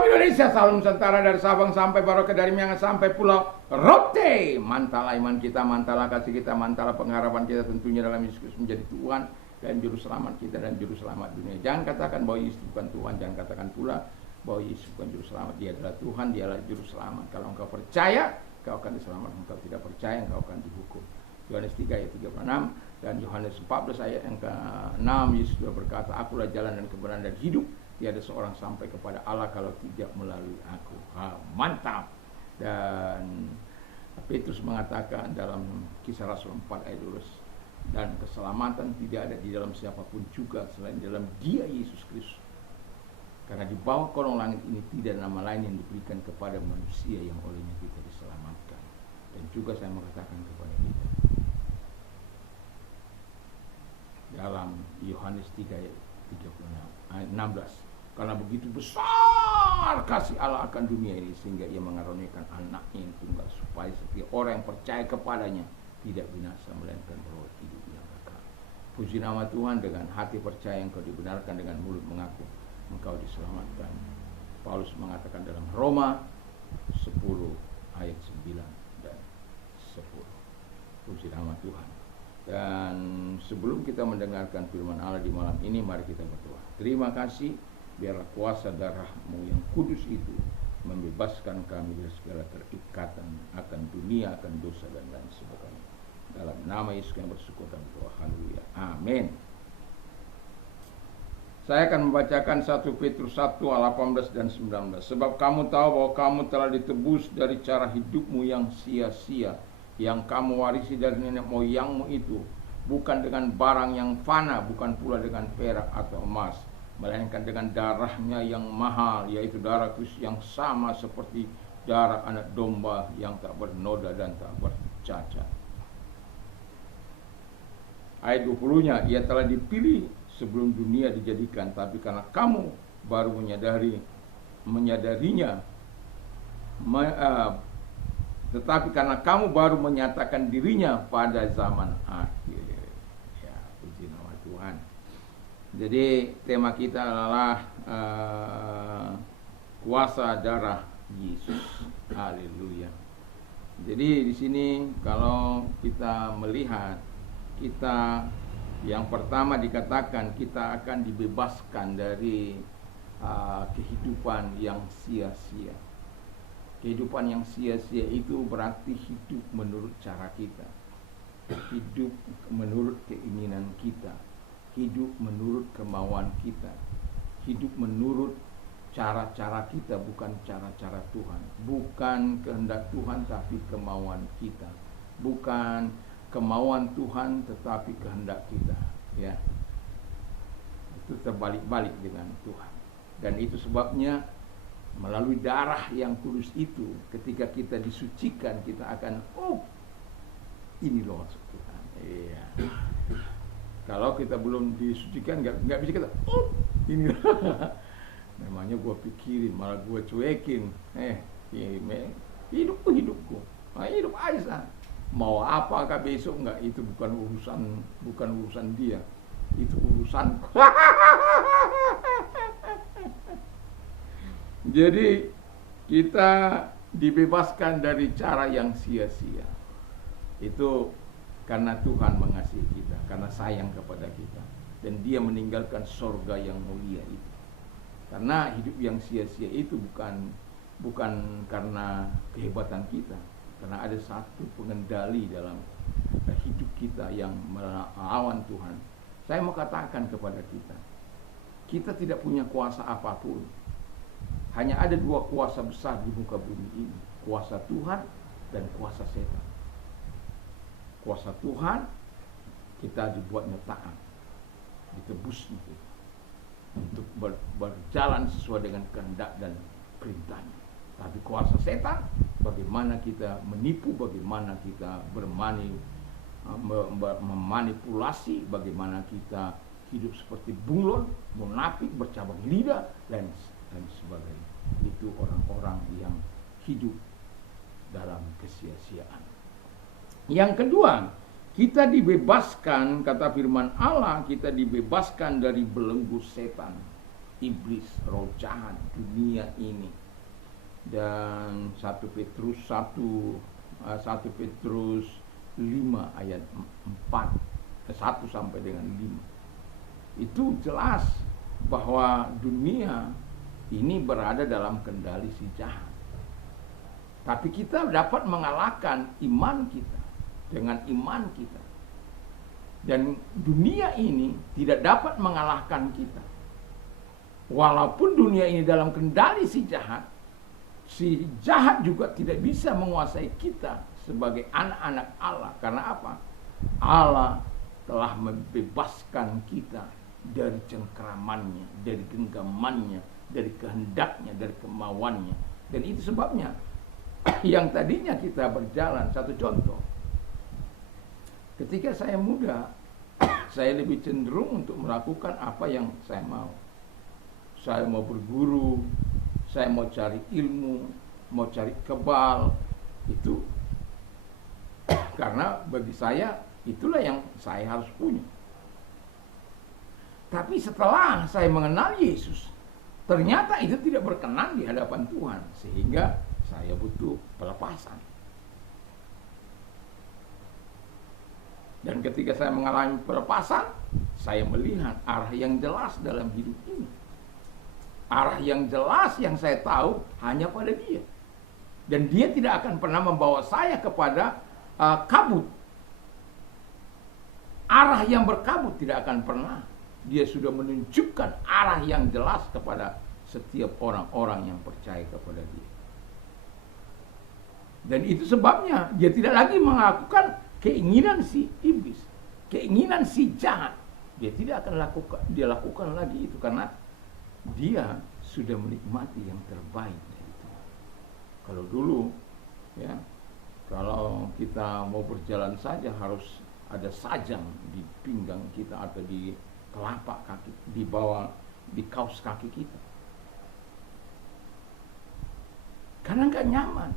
Salam Indonesia, salam Nusantara dari Sabang sampai Merauke, dari Miangas sampai Pulau Rote. Mantalah iman kita, mantalah kasih kita, mantalah pengharapan kita tentunya dalam Yesus Kristus menjadi Tuhan dan Juru Selamat kita dan Juru Selamat dunia. Jangan katakan bahwa Yesus bukan Tuhan, jangan katakan pula bahwa Yesus bukan Juru Selamat. Dia adalah Tuhan, dia adalah Juru Selamat. Kalau engkau percaya, engkau akan diselamatkan. Engkau tidak percaya, engkau akan dihukum. Yohanes 3 ayat 36 dan Yohanes 14 ayat yang ke-6, Yesus sudah berkata, akulah jalan dan kebenaran dan hidup. Tiada seorang sampai kepada Allah kalau tidak melalui aku. Mantap. Dan Petrus mengatakan dalam Kisah Rasul 4 ayat 12, dan keselamatan tidak ada di dalam siapapun juga selain dalam Dia Yesus Kristus. Karena di bawah kolong langit ini tidak ada nama lain yang diberikan kepada manusia yang olehnya kita diselamatkan. Dan juga saya mengatakan kepada kita dalam Yohanes 3 ayat 16, karena begitu besar kasih Allah akan dunia ini sehingga ia mengaruniakan anaknya yang tunggal supaya setiap orang yang percaya kepadanya tidak binasa melainkan beroleh hidup yang kekal. Puji nama Tuhan, dengan hati percaya engkau dibenarkan, dengan mulut mengaku engkau diselamatkan. Paulus mengatakan dalam Roma 10 ayat 9 dan 10. Puji nama Tuhan. Dan sebelum kita mendengarkan firman Allah di malam ini, mari kita berdoa. Terima kasih, biarlah kuasa darah-Mu yang kudus itu membebaskan kami dari segala terikatan akan dunia, akan dosa dan lain sebagainya. Dalam nama Yesus kami bersyukur dan berdoa. Haleluya. Amin. Saya akan membacakan 1 Petrus 1 ayat 18 dan 19. Sebab kamu tahu bahwa kamu telah ditebus dari cara hidupmu yang sia-sia, yang kamu warisi dari nenek moyangmu itu, bukan dengan barang yang fana, bukan pula dengan perak atau emas, melainkan dengan darahnya yang mahal, yaitu darah Kristus yang sama seperti darah anak domba yang tak bernoda dan tak bercacat. Ayat 20-nya, ia telah dipilih sebelum dunia dijadikan, tapi karena kamu baru menyadarinya, tetapi karena kamu baru menyatakan dirinya pada zaman akhir. Ya, puji nama Tuhan. Jadi tema kita adalah kuasa darah Yesus. Haleluya. Jadi di sini kalau kita melihat, kita yang pertama dikatakan kita akan dibebaskan dari kehidupan yang sia-sia. Kehidupan yang sia-sia itu berarti hidup menurut cara kita, hidup menurut keinginan kita, hidup menurut kemauan kita, hidup menurut cara-cara kita, bukan cara-cara Tuhan, bukan kehendak Tuhan tapi kemauan kita, bukan kemauan Tuhan tetapi kehendak kita, ya. Itu terbalik-balik dengan Tuhan. Dan itu sebabnya melalui darah yang kudus itu, ketika kita disucikan, kita akan, ini loh maksud Tuhan. Iya. Kalau kita belum disucikan, nggak bisa kita, ini loh. Memangnya gue pikirin, malah gue cuekin. Hidupku. Nah, hidup aja. Mau apakah besok, nggak, itu bukan urusan dia, itu urusanku. Jadi kita dibebaskan dari cara yang sia-sia. Itu karena Tuhan mengasihi kita, karena sayang kepada kita, dan Dia meninggalkan sorga yang mulia itu. Karena hidup yang sia-sia itu bukan karena kehebatan kita, karena ada satu pengendali dalam hidup kita yang melawan Tuhan. Saya mau katakan kepada kita tidak punya kuasa apapun. Hanya ada dua kuasa besar di muka bumi ini, kuasa Tuhan dan kuasa setan. Kuasa Tuhan, kita dibuatnya taat, ditebus untuk berjalan sesuai dengan kehendak dan perintahnya. Tapi kuasa setan, bagaimana kita menipu, bagaimana kita memanipulasi, bagaimana kita hidup seperti bunglon, munafik, bercabang lidah, dan sebagainya. Itu orang-orang yang hidup dalam kesia-siaan. Yang kedua, kita dibebaskan, kata firman Allah, kita dibebaskan dari belenggu setan. iblis, roh jahat dunia ini. Dan 1 Petrus 5 ayat 1 sampai dengan 5 itu jelas bahwa dunia ini berada dalam kendali si jahat. Tapi kita dapat mengalahkan iman kita dengan iman kita. Dan dunia ini tidak dapat mengalahkan kita. Walaupun dunia ini dalam kendali si jahat juga tidak bisa menguasai kita sebagai anak-anak Allah. Karena apa? Allah telah membebaskan kita dari cengkeramannya, dari genggamannya, dari kehendaknya, dari kemauannya. Dan itu sebabnya yang tadinya kita berjalan, satu contoh, ketika saya muda, saya lebih cenderung untuk melakukan apa yang saya mau. Saya mau berguru, saya mau cari ilmu, mau cari kebal, itu karena bagi saya itulah yang saya harus punya. Tapi setelah saya mengenal Yesus, ternyata itu tidak berkenan di hadapan Tuhan, sehingga saya butuh pelepasan. Dan ketika saya mengalami pelepasan, saya melihat arah yang jelas dalam hidup ini. Arah yang jelas yang saya tahu hanya pada Dia. Dan Dia tidak akan pernah membawa saya kepada kabut. Arah yang berkabut tidak akan pernah. Dia sudah menunjukkan arah yang jelas kepada setiap orang-orang yang percaya kepada Dia. Dan itu sebabnya dia tidak lagi melakukan keinginan si iblis, keinginan si jahat. Dia tidak akan lakukan lagi itu, karena dia sudah menikmati yang terbaik dari Tuhan. Kalau dulu ya, kalau kita mau berjalan saja harus ada sajang di pinggang kita atau di telapak kaki, di bawah, di kaus kaki kita. Karena nggak nyaman.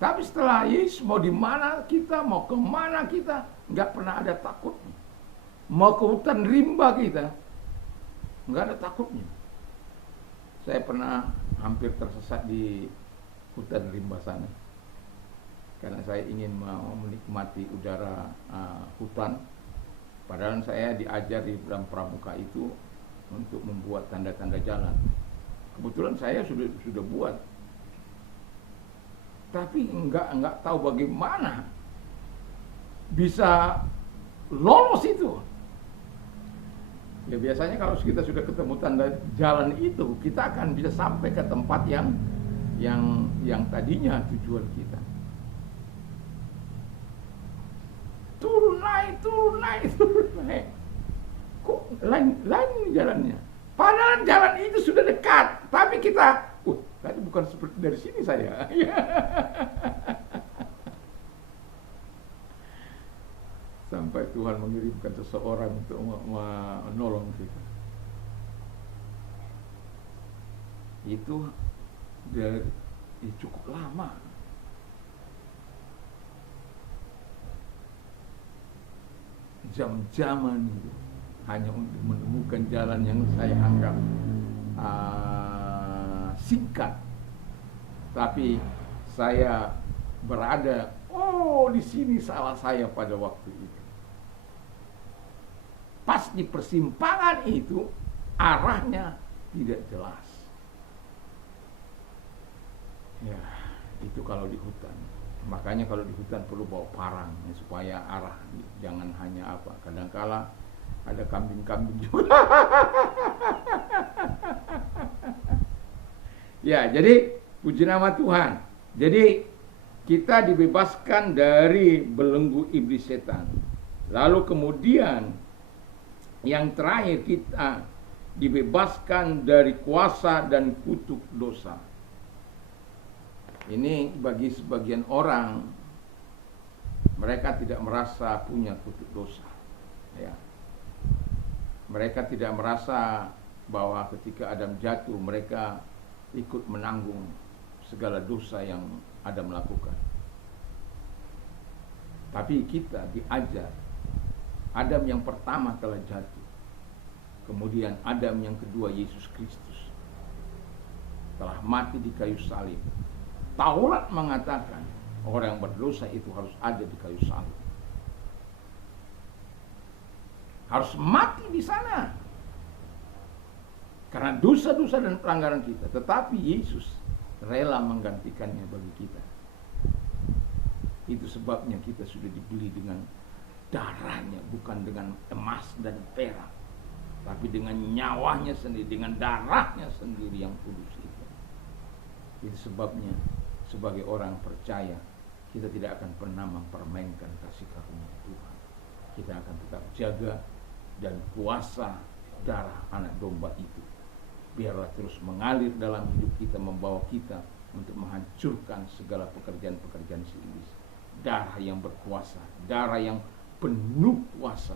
Tapi setelah Yesus, mau di mana kita, mau kemana kita, nggak pernah ada takutnya. Mau ke hutan rimba kita, nggak ada takutnya. Saya pernah hampir tersesat di hutan rimba sana, karena saya ingin menikmati udara hutan. Padahal saya diajar di dalam pramuka itu untuk membuat tanda-tanda jalan. Kebetulan saya sudah buat, tapi enggak tahu bagaimana bisa lolos itu. Ya biasanya kalau kita sudah ketemu tanda jalan itu, kita akan bisa sampai ke tempat yang tadinya tujuan kita. Turun naik. Kok lain jalannya? Padahal jalan itu sudah dekat, tapi kita, tadi bukan seperti dari sini saya. Sampai Tuhan mengirimkan seseorang untuk menolong kita. Itu cukup lama. Jam-jaman itu hanya untuk menemukan jalan yang saya anggap singkat, tapi saya berada, di sini salah saya pada waktu itu. Pas di persimpangan itu arahnya tidak jelas. Ya, itu kalau di hutan. Makanya kalau di hutan perlu bawa parang ya, supaya arah jangan hanya kadangkala ada kambing-kambing juga. Ya, jadi puji nama Tuhan. Jadi kita dibebaskan dari belenggu iblis setan. Lalu kemudian yang terakhir, kita dibebaskan dari kuasa dan kutuk dosa. Ini bagi sebagian orang, mereka tidak merasa punya kutuk dosa. Ya. Mereka tidak merasa bahwa ketika Adam jatuh, mereka ikut menanggung segala dosa yang Adam lakukan. Tapi kita diajar Adam yang pertama telah jatuh. Kemudian Adam yang kedua, Yesus Kristus, telah mati di kayu salib. Taurat mengatakan orang yang berdosa itu harus ada di kayu salib, harus mati di sana karena dosa-dosa dan pelanggaran kita. Tetapi Yesus rela menggantikannya bagi kita. Itu sebabnya kita sudah dibeli dengan darahnya, bukan dengan emas dan perak, tapi dengan nyawanya sendiri, dengan darahnya sendiri yang kudus itu. Itu sebabnya sebagai orang percaya kita tidak akan pernah mempermainkan kasih karunia Tuhan. Kita akan tetap jaga dan puasa darah anak domba itu. Biarlah terus mengalir dalam hidup kita, membawa kita untuk menghancurkan segala pekerjaan-pekerjaan si iblis. Darah yang berkuasa, darah yang penuh kuasa.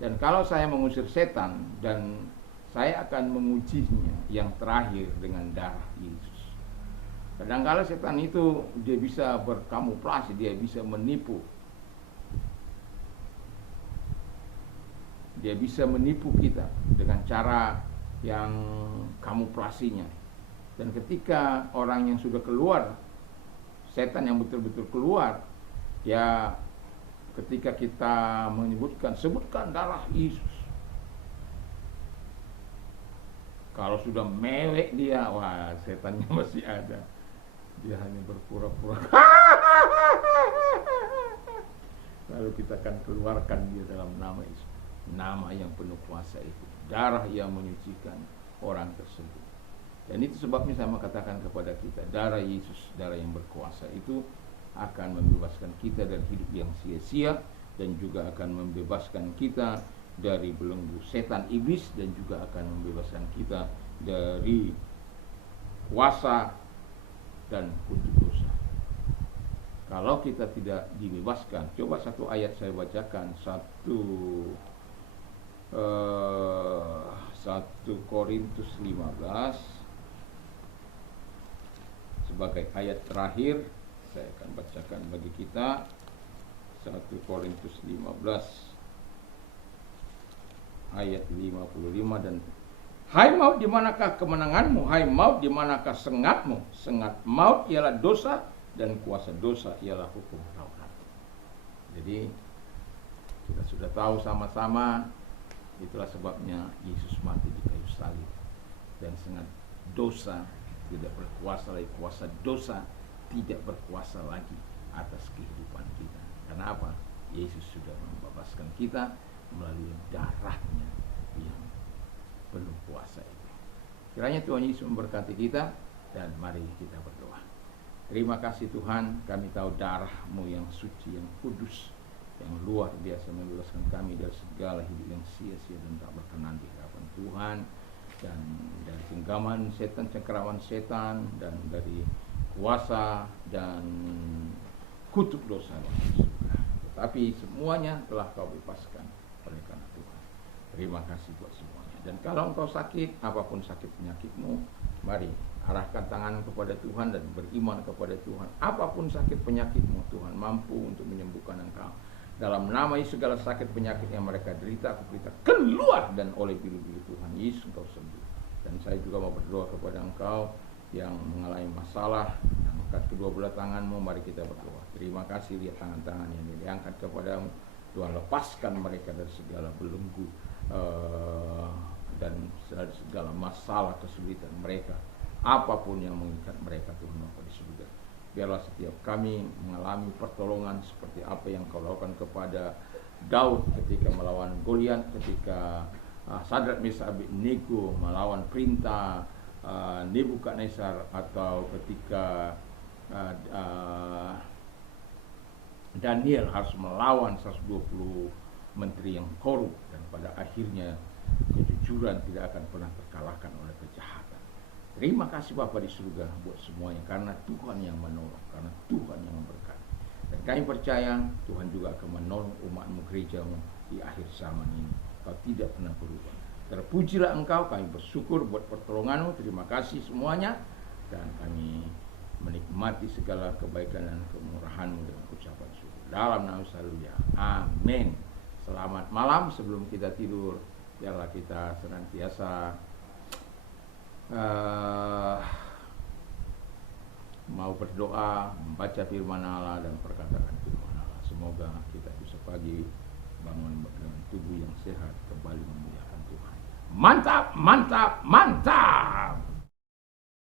Dan kalau saya mengusir setan, dan saya akan mengujinya yang terakhir dengan darah Yesus. Kadang-kala setan itu dia bisa berkamuflase, dia bisa menipu. Dia bisa menipu kita dengan cara yang kamuflasinya. Dan ketika orang yang sudah keluar, setan yang betul-betul keluar, ya ketika kita menyebutkan, sebutkan darah Yesus. Kalau sudah mewek dia, wah setannya masih ada. Dia hanya berpura-pura. Lalu kita akan keluarkan dia dalam nama Yesus. Nama yang penuh kuasa itu, darah yang menyucikan orang tersebut. Dan itu sebabnya saya mengatakan kepada kita, darah Yesus, darah yang berkuasa itu akan membebaskan kita dari hidup yang sia-sia, dan juga akan membebaskan kita dari belenggu setan iblis, dan juga akan membebaskan kita dari kuasa dan kutuk dosa. Kalau kita tidak dibebaskan, coba satu ayat saya bacakan, 1 Korintus 15 sebagai ayat terakhir. Saya akan bacakan bagi kita 1 Korintus 15 ayat 55. Dan hai maut, di manakah kemenanganmu? Hai maut, di manakah sengatmu? Sengat maut ialah dosa, dan kuasa dosa ialah hukum Taurat. Jadi kita sudah tahu sama-sama, itulah sebabnya Yesus mati di kayu salib. Dan sengat dosa tidak berkuasa lagi, kuasa dosa tidak berkuasa lagi atas kehidupan kita. Karena apa? Yesus sudah membebaskan kita melalui darahnya yang penuh kuasa itu. Kiranya Tuhan Yesus memberkati kita, dan mari kita berdoa. Terima kasih Tuhan, kami tahu darah-Mu yang suci, yang kudus, yang luar biasa membebaskan kami dari segala hidup yang sia-sia dan tak berkenan di hadapan Tuhan, dan dari genggaman setan, cengkeraman setan, dan dari kuasa dan kutuk dosa. Tetapi semuanya telah Kau bebaskan oleh karena Tuhan. Terima kasih buat semuanya. Dan kalau engkau sakit, apapun sakit penyakitmu, mari arahkan tangan kepada Tuhan dan beriman kepada Tuhan. Apapun sakit penyakitmu, Tuhan mampu untuk menyembuhkan engkau. Dalam nama Yesus, segala sakit penyakit yang mereka derita, aku berita keluar, dan oleh bilu-bilu Tuhan Yesus engkau sembuh. Dan saya juga mau berdoa kepada engkau yang mengalami masalah, angkat kedua belah tanganmu, mari kita berdoa. Terima kasih, lihat tangan-tangan yang diangkat kepadamu. Tuhan, lepaskan mereka dari segala belenggu dan dari segala masalah, kesulitan mereka. Apapun yang mengikat mereka, Tuhan Bapa di surga. Biarlah setiap kami mengalami pertolongan seperti apa yang Kau lakukan kepada Daud ketika melawan Goliat, ketika Sadrak Mesak Abednego melawan perintah Nebukadnezar, atau ketika Daniel harus melawan 120 menteri yang korup, dan pada akhirnya kejujuran tidak akan pernah terkalahkan oleh kejahatan. Terima kasih Bapa di surga buat semuanya, karena Tuhan yang menolong, karena Tuhan yang memberkati. Dan kami percaya Tuhan juga akan menolong umat-Mu, gereja-Mu di akhir zaman ini. Kau tidak pernah berubah. Terpujilah Engkau, kami bersyukur buat pertolongan-Mu. Terima kasih semuanya, dan kami menikmati segala kebaikan dan kemurahan-Mu dengan ucapan syukur. Dalam nama Yesus, haleluya. Amin. Selamat malam sebelum kita tidur. Biarlah kita senantiasa mau berdoa, membaca firman Allah dan perkataan firman Allah. Semoga kita bisa pagi bangun dengan tubuh yang sehat, kembali memuliakan Tuhan. Mantap, mantap, mantap.